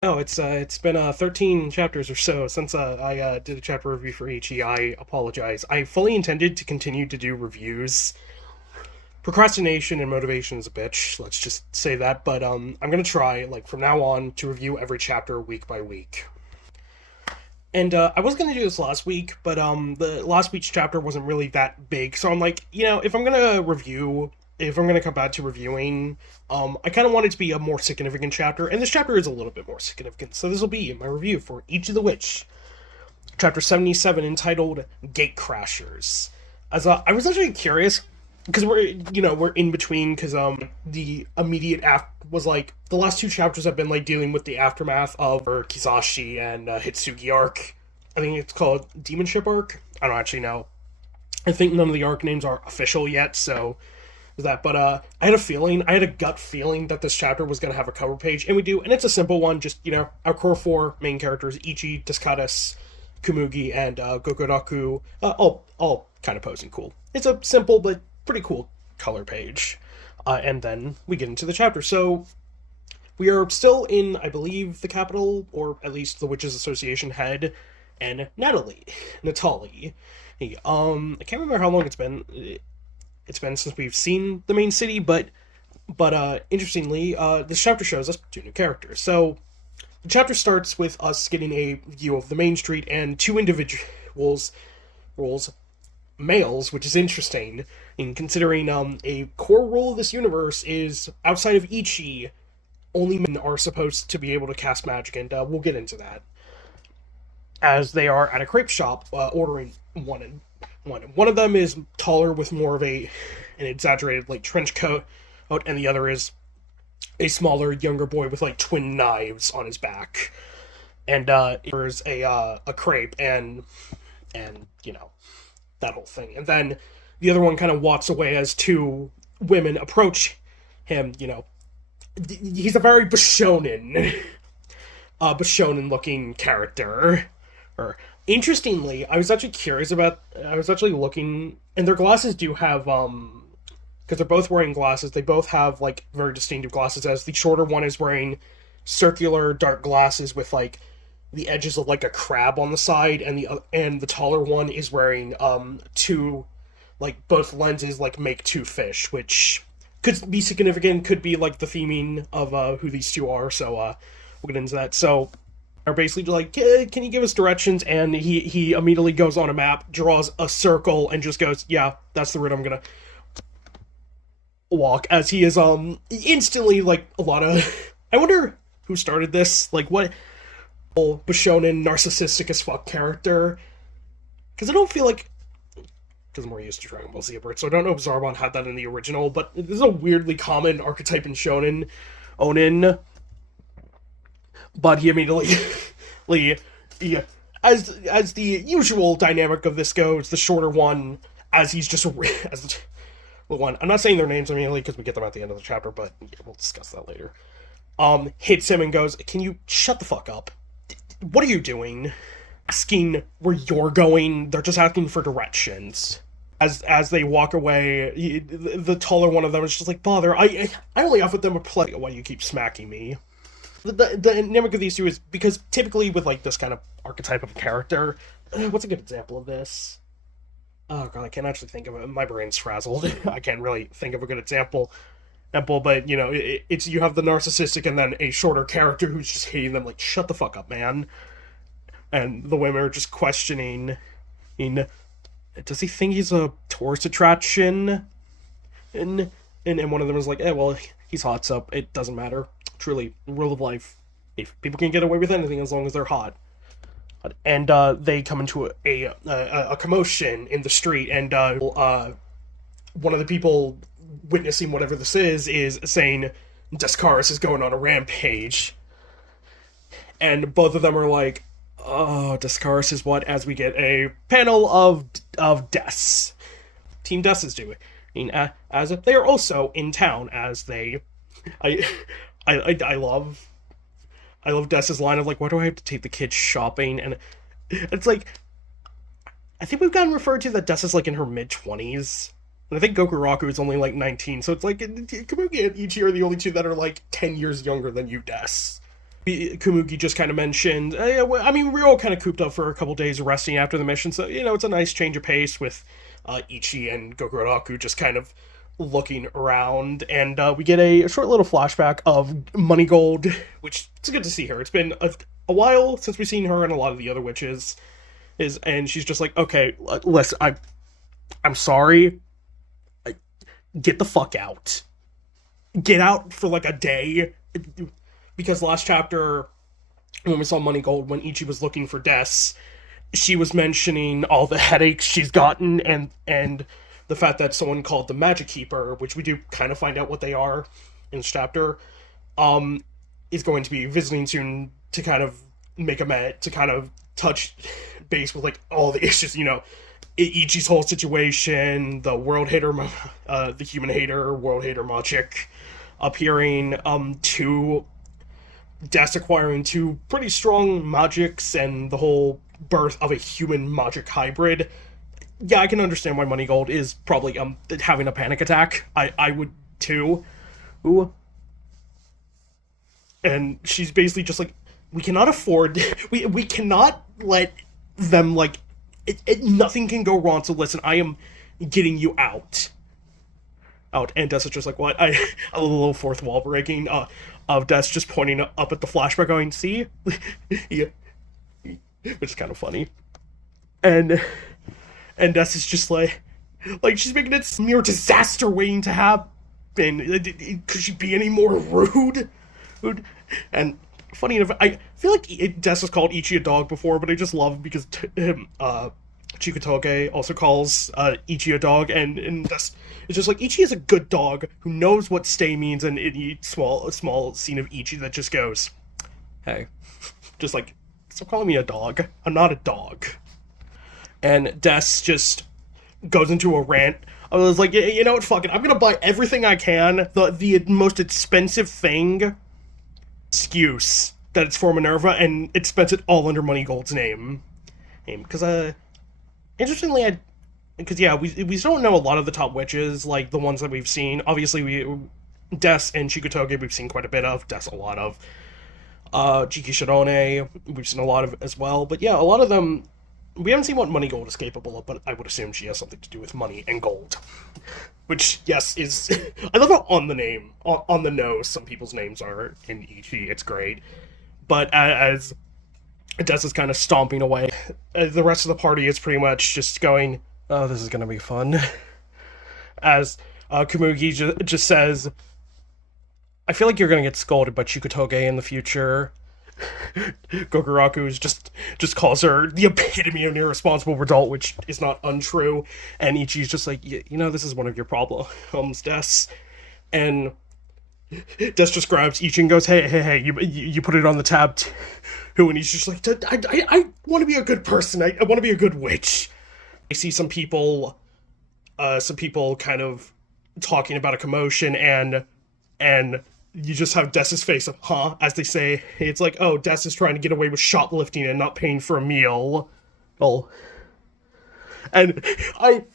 No, it's been 13 chapters or so since I did a chapter review for Ichi. I apologize. I fully intended to continue to do reviews. Procrastination and motivation is a bitch. Let's just say that. But I'm gonna try like from now on to review every chapter week by week. And I was gonna do this last week, but the last week's chapter wasn't really that big, so I'm like, if I'm gonna review, if I'm gonna come back to reviewing, I kind of want it to be a more significant chapter, and this chapter is a little bit more significant. So this will be my review for Each of the Witch, chapter 77, entitled "Gate Crashers." As I was actually curious because we're in between because the immediate was like the last two chapters have been like dealing with the aftermath of Kizashi and Hitsugi arc. I think it's called Demon Ship arc. I don't actually know. I think none of the arc names are official yet, so that. But I had a gut feeling that this chapter was going to have a cover page, and we do, and it's a simple one. Just our core four main characters: Ichi, Descades, Kumugi, and Gokoraku, all kind of posing cool. It's a simple but pretty cool color page. And then we get into the chapter. So we are still in, I believe, the capital, or at least the Witches Association head, and Natalie. I can't remember how long it's been. It's been since we've seen the main city, but interestingly, this chapter shows us two new characters. So the chapter starts with us getting a view of the main street and two individuals, roles, males, which is interesting, in considering a core rule of this universe is outside of Ichi, only men are supposed to be able to cast magic, and we'll get into that. As they are at a crepe shop ordering one of them is taller with more of an exaggerated like trench coat, and the other is a smaller, younger boy with like twin knives on his back. And there's a crepe and that whole thing. And then the other one kind of walks away as two women approach him. He's a very Bishonen looking character. Or interestingly, I was actually curious about. I was actually looking, and their glasses do have because they're both wearing glasses. They both have like very distinctive glasses. As the shorter one is wearing circular dark glasses with like the edges of like a crab on the side, and the taller one is wearing two, like both lenses like make two fish, which could be significant. Could be like the theming of who these two are. So we'll get into that. So are basically like, can you give us directions? And he immediately goes on a map, draws a circle, and just goes, yeah, that's the route I'm gonna walk. As he is instantly like a lot of I wonder who started this, like what Bishonen narcissistic as fuck character, because I don't feel like, because I'm more used to Dragon Ball Z, so I don't know if Zarbon had that in the original, but this is a weirdly common archetype in Shonen Onin. But he immediately, yeah, as the usual dynamic of this goes, the shorter one, as he's just as the one, I'm not saying their names immediately because we get them at the end of the chapter, but yeah, we'll discuss that later. Hits him and goes, "Can you shut the fuck up? What are you doing? Asking where you're going? They're just asking for directions." As they walk away, the taller one of them is just like, "Bother, I only offered them a play. Why you keep smacking me?" The dynamic of these two is because typically with like this kind of archetype of character, what's a good example of this? Oh god, I can't actually think of it. My brain's frazzled. I can't really think of a good example. But it's you have the narcissistic and then a shorter character who's just hating them like, shut the fuck up, man. And the women are just questioning, does he think he's a tourist attraction? And one of them is like, well, he's hot, so it doesn't matter. Truly, rule of life. If people can get away with anything as long as they're hot. And they come into a commotion in the street, and one of the people witnessing whatever this is saying Descaris is going on a rampage. And both of them are like, oh, Descaris is what? As we get a panel of Des. Team Des is doing. As they are also in town, as they... I love Des's line of like, why do I have to take the kids shopping? And it's like, I think we've gotten referred to that Des is like in her mid-20s. And I think Gokuraku is only like 19, so it's like Kabuki and Ichi are the only two that are like 10 years younger than you, Des. Kumugi just kind of mentioned, I mean, we were all kind of cooped up for a couple days resting after the mission, so, it's a nice change of pace with Ichi and Gogoroku just kind of looking around, and we get a short little flashback of Moneygold, which it's good to see her. It's been a while since we've seen her and a lot of the other witches, and she's just like, okay, listen, I'm sorry, get the fuck out. Get out for like a day. Because last chapter, when we saw Moneygold, when Ichi was looking for Des, she was mentioning all the headaches she's gotten and the fact that someone called the Magic Keeper, which we do kind of find out what they are in this chapter, is going to be visiting soon to kind of make to kind of touch base with like all the issues, Ichi's whole situation, the world hater, the human hater, world hater Magic appearing, Des acquiring two pretty strong magics and the whole birth of a human magic hybrid. Yeah, I can understand why Moneygold is probably having a panic attack. I would too. Ooh. And she's basically just like, we cannot afford, we cannot let them, like, nothing can go wrong, so listen, I am getting you out. And Des is just like, what? A little fourth wall breaking, of Des just pointing up at the flashback going, see? Yeah. Which is kind of funny. And Des is just like she's making it mere disaster waiting to happen. Could she be any more rude? And funny enough, I feel like Des has called Ichi a dog before, but I just love because Chikutoge also calls Ichi a dog, and Des is just like, Ichi is a good dog who knows what stay means, and a small scene of Ichi that just goes, hey, just like, stop calling me a dog. I'm not a dog. And Des just goes into a rant. I was like, you know what, fuck it. I'm gonna buy everything I can. The most expensive thing. Excuse that it's for Minerva, and it spends it all under Moneygold's name. Because, interestingly, we don't know a lot of the top witches, like the ones that we've seen. Obviously, Des and Chikutoge we've seen quite a bit of. Des a lot of. Jiki Shirone we've seen a lot of as well. But yeah, a lot of them, we haven't seen what Moneygold is capable of, but I would assume she has something to do with money and gold. Which, yes, is... I love how on the nose some people's names are in Ichi. It's great. But as Des is kind of stomping away, the rest of the party is pretty much just going, oh, this is going to be fun. As Kumugi just says, I feel like you're going to get scolded by Chikutoge in the future. Gogoroku just calls her the epitome of an irresponsible adult, which is not untrue. And Ichi's just like, this is one of your problems, Des. And Des just grabs Ichi and goes, hey, you put it on the tab too. And he's just like, I want to be a good person. I want to be a good witch. I see some people kind of talking about a commotion, and you just have Des's face of, huh, as they say. It's like, oh, Des is trying to get away with shoplifting and not paying for a meal. Oh. And it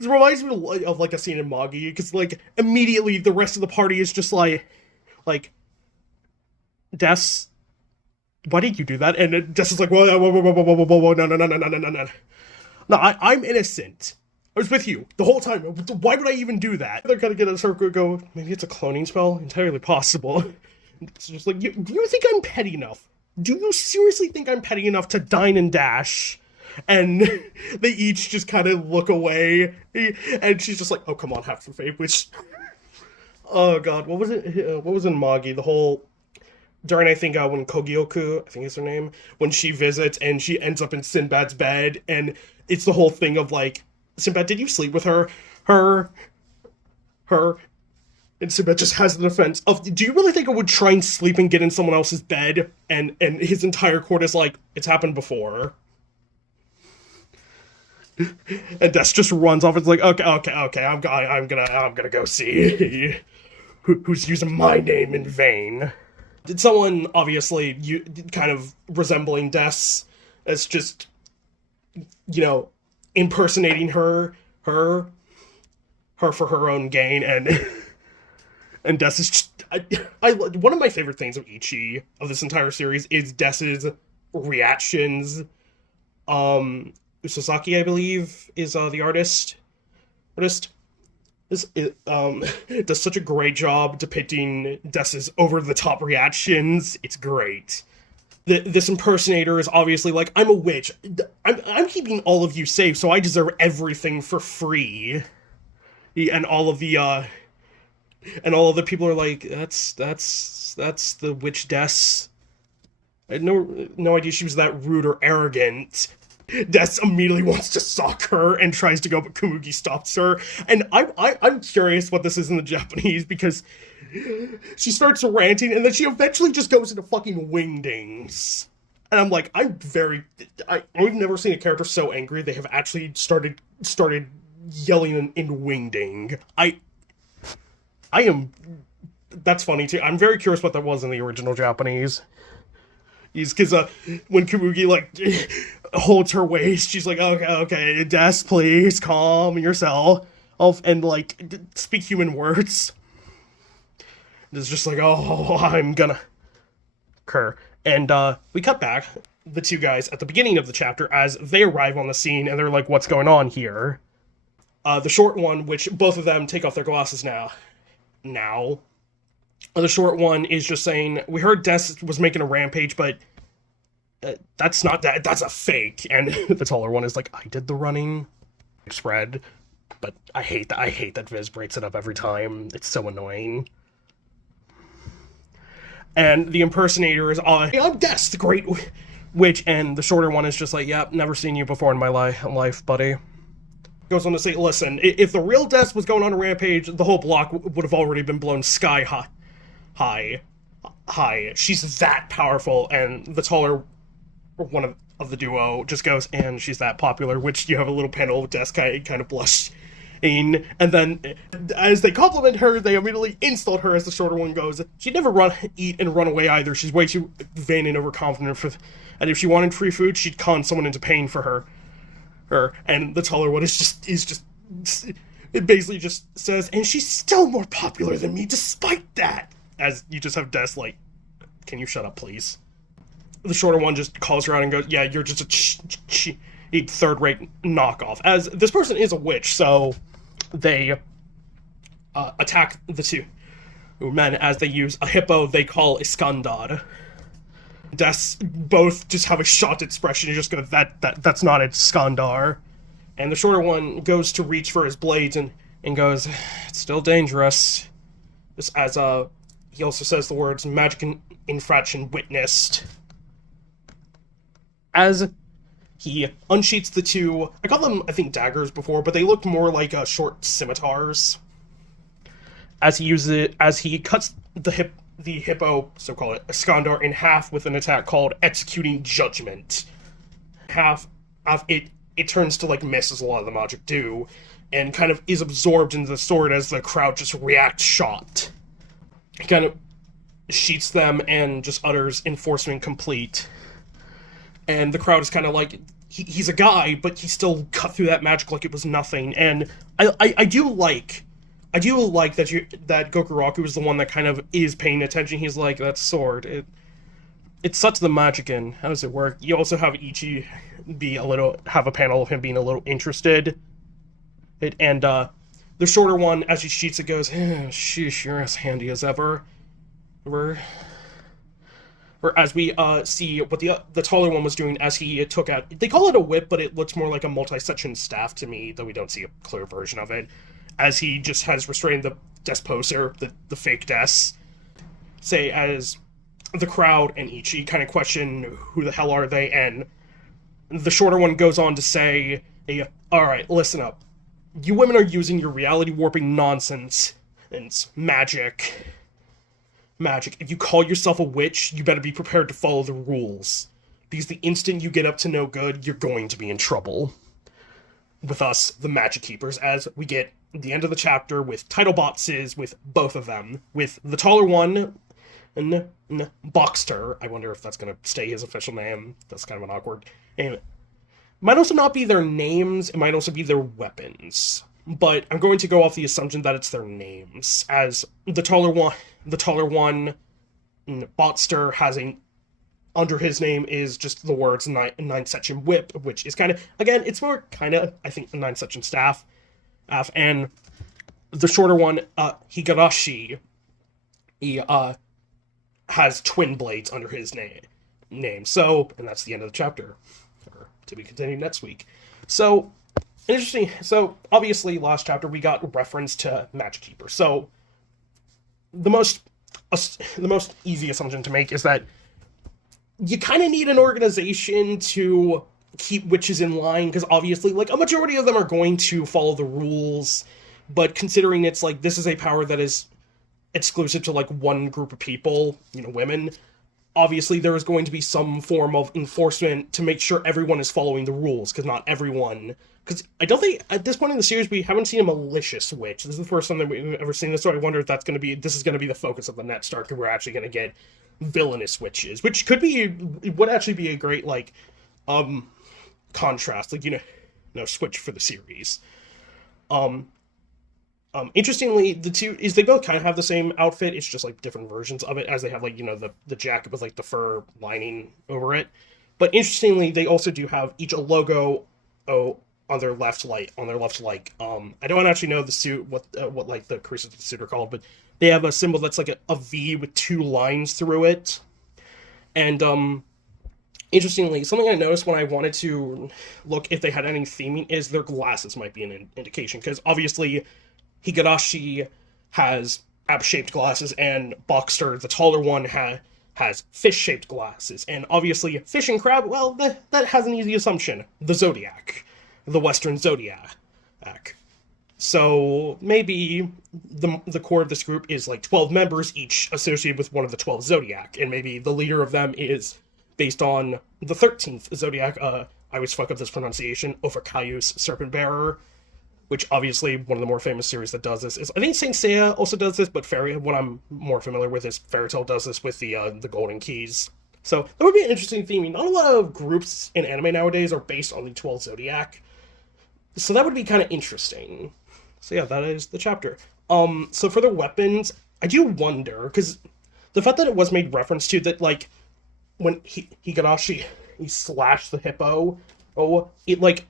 reminds me of, like, a scene in Magi, because, like, immediately the rest of the party is just like, Des, why did you do that? And Des is like, whoa, no. No, I'm innocent. I was with you the whole time. Why would I even do that? They're gonna get a circle go, maybe it's a cloning spell? Entirely possible. It's just like, do you think I'm petty enough? Do you seriously think I'm petty enough to dine and dash? And they each just kind of look away. And she's just like, oh, come on, have some faith. Which, oh god, what was it? What was in Magi? The whole... During, I think, when Kogyoku, I think is her name, when she visits and she ends up in Sinbad's bed, and it's the whole thing of, like, Sinbad, did you sleep with her? And Sinbad just has the defense of, do you really think I would try and sleep and get in someone else's bed? And his entire court is like, it's happened before. And Des just runs off. It's like, okay, I'm gonna go see who's using my name in vain. Did someone, obviously, kind of resembling Des as just, impersonating her for her own gain, and And Des is just, one of my favorite things of Ichi, of this entire series, is Des's reactions. Sasaki, I believe, is the artist. This does such a great job depicting Des's over-the-top reactions. It's great. This impersonator is obviously like, I'm a witch. I'm keeping all of you safe, so I deserve everything for free. And all of the people are like, that's the witch Des. I had no idea she was that rude or arrogant. Des immediately wants to sock her and tries to go, but Komugi stops her. And I'm curious what this is in the Japanese, because she starts ranting and then she eventually just goes into fucking wingdings. And I'm like, I've never seen a character so angry they have actually started yelling in wingding. That's funny too. I'm very curious what that was in the original Japanese. Because when Komugi like holds her waist, she's like, okay, Des, please calm yourself, and like speak human words. It's just like, oh, I'm gonna occur. And we cut back the two guys at the beginning of the chapter as they arrive on the scene, and they're like, what's going on here? The short one, which both of them take off their glasses now. The short one is just saying, we heard Des was making a rampage, but that's not that. That's a fake. And the taller one is like, I did the running spread, but I hate that Viz breaks it up every time. It's so annoying. And the impersonator is, I'm Des, the great witch, and the shorter one is just like, yep, never seen you before in my life, buddy. Goes on to say, listen, if the real Des was going on a rampage, the whole block would have already been blown sky high. She's that powerful. And the taller one of the duo just goes, and she's that popular, which you have a little panel of Des kind of blushing. And then, as they compliment her, they immediately insult her as the shorter one goes, she'd never eat and run away either. She's way too vain and overconfident and if she wanted free food, she'd con someone into paying for her. And the taller one it basically just says, and she's still more popular than me despite that. As you just have Des like, can you shut up, please? The shorter one just calls her out and goes, yeah, you're just a third-rate knockoff. As this person is a witch, so they attack the two men as they use a hippo they call Iskandar. Des both just have a shocked expression and just go, that's not Iskandar. And the shorter one goes to reach for his blades and goes, it's still dangerous. Just as he also says the words magic infraction witnessed. As he unsheaths the two, I called them, I think, daggers before, but they looked more like short scimitars. As he cuts the hippo, so-called Iskandar, in half with an attack called Executing Judgment. Half of it turns to, like, miss, as a lot of the magic do, and kind of is absorbed into the sword as the crowd just reacts shocked. He kind of sheets them and just utters enforcement complete. And the crowd is kind of like, he's a guy, but he still cut through that magic like it was nothing. And I do like that Gokuraku is the one that kind of is paying attention. He's like, that sword, it sucks the magic in. How does it work? You also have Ichi have a panel of him being a little interested. And the shorter one, as he sheets it, goes, sheesh, you're as handy as ever. Or as we see what the taller one was doing as he took out, they call it a whip, but it looks more like a multi-section staff to me, though we don't see a clear version of it. As he just has restrained the Desposer, the fake Des, say as the crowd and Ichi kind of question who the hell are they, and the shorter one goes on to say, alright, listen up. You women are using your reality warping nonsense and magic. If you call yourself a witch, you better be prepared to follow the rules. Because the instant you get up to no good, you're going to be in trouble. With us, the Magic Keepers, as we get the end of the chapter with title boxes with both of them. With the taller one, Boxster. I wonder if that's going to stay his official name. That's kind of an awkward name. It might also not be their names, it might also be their weapons. but I'm going to go off the assumption that it's their names, as the taller one, Botster, has a under his name is just the words nine section whip, which is kind of, again, it's more kind of, I think, the nine section staff, and the shorter one, Higurashi, he has twin blades under his name. So, and that's the end of the chapter, or to be continued next week. So, interesting. So, obviously, last chapter we got reference to Magic Keeper. So, the most easy assumption to make is that you kind of need an organization to keep witches in line, because obviously, like, a majority of them are going to follow the rules, but considering it's like this is a power that is exclusive to like one group of people, women, obviously there is going to be some form of enforcement to make sure everyone is following the rules, because not everyone, because I don't think at this point in the series we haven't seen a malicious witch. This is the first time that we've ever seen this, so I wonder if this is going to be the focus of the next arc, and we're actually going to get villainous witches, which would actually be a great, like, contrast, like, switch for the series. Interestingly, the two is they both kind of have the same outfit. It's just like different versions of it, as they have like the jacket with like the fur lining over it. But interestingly, they also do have each a logo on their left, like I don't actually know the suit what like the creases of the suit are called, but they have a symbol that's like a V with two lines through it. And interestingly, something I noticed when I wanted to look if they had any theming is their glasses might be an indication, because obviously Higurashi has ab-shaped glasses, and Boxster, the taller one, has fish-shaped glasses. And obviously, fish and crab, well, that has an easy assumption. The Zodiac. The Western Zodiac. So, maybe the core of this group is like 12 members, each associated with one of the 12 Zodiac. And maybe the leader of them is based on the 13th Zodiac. I always fuck up this pronunciation. Ophirkaius, Serpent Bearer. Which obviously one of the more famous series that does this is, I think Saint Seiya also does this, but what I'm more familiar with is Fairy Tail does this with the Golden Keys. So that would be an interesting theme. Not a lot of groups in anime nowadays are based on the 12 Zodiac, so that would be kind of interesting. So yeah, that is the chapter. So for the weapons, I do wonder, because the fact that it was made reference to that, like when Higurashi he slashed the hippo, it like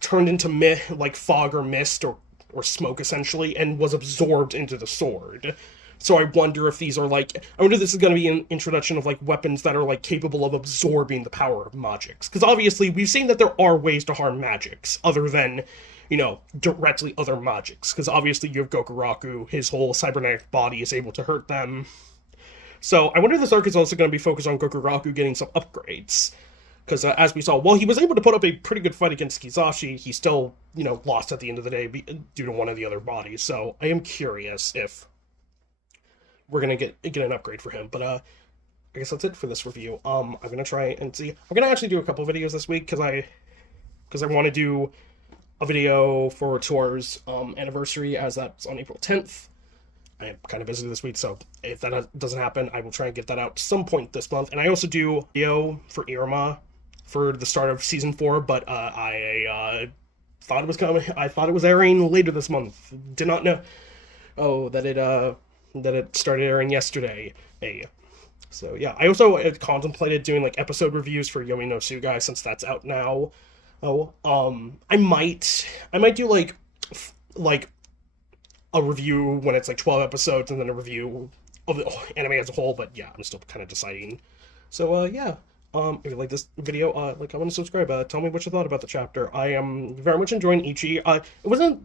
turned into like fog or mist or smoke essentially, and was absorbed into the sword. So I wonder if these are like, I wonder if this is going to be an introduction of like weapons that are like capable of absorbing the power of magics, because obviously we've seen that there are ways to harm magics other than directly other magics, because obviously you have Gokuraku, his whole cybernetic body is able to hurt them. So I wonder if this arc is also going to be focused on Gokuraku getting some upgrades. Because as we saw, while he was able to put up a pretty good fight against Kizashi, he still, lost at the end of the day due to one of the other bodies. So I am curious if we're going to get an upgrade for him. But I guess that's it for this review. I'm going to try and see. I'm going to actually do a couple videos this week because I want to do a video for Tour's anniversary, as that's on April 10th. I am kind of busy this week, so if that doesn't happen, I will try and get that out some point this month. And I also do a video for Irma for the start of season 4, but I thought it was coming. I thought it was airing later this month. Did not know that it started airing yesterday. So yeah, I also contemplated doing like episode reviews for Yomi no Tsugai, since that's out now. I might do like a review when it's like 12 episodes, and then a review of the anime as a whole, but yeah, I'm still kind of deciding. So yeah, if you like this video, like, comment, and subscribe. Tell me what you thought about the chapter. I am very much enjoying Ichi. I wasn't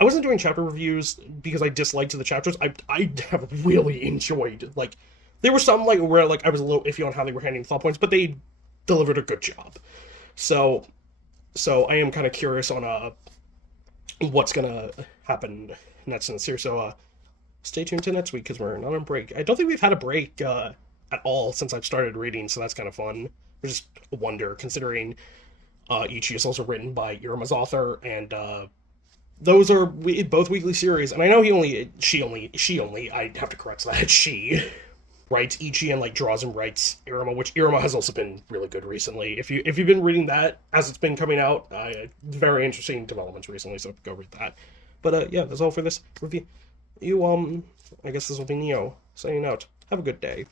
doing chapter reviews because I disliked the chapters. I have really enjoyed, like, there were some like where like I was a little iffy on how they were handling plot points, but they delivered a good job. So I am kind of curious on what's gonna happen next in the series. So stay tuned to next week, because we're not on break. I don't think we've had a break at all since I've started reading, so that's kind of fun. It's just a wonder, considering Ichi is also written by Irma's author, and those are both weekly series. And I know she only, I have to correct that, she. writes Ichi and like draws and writes Iruma, which Iruma has also been really good recently. If you've been reading that as it's been coming out, very interesting developments recently. So go read that. But yeah, that's all for this review. I guess this will be Neo signing out. Have a good day.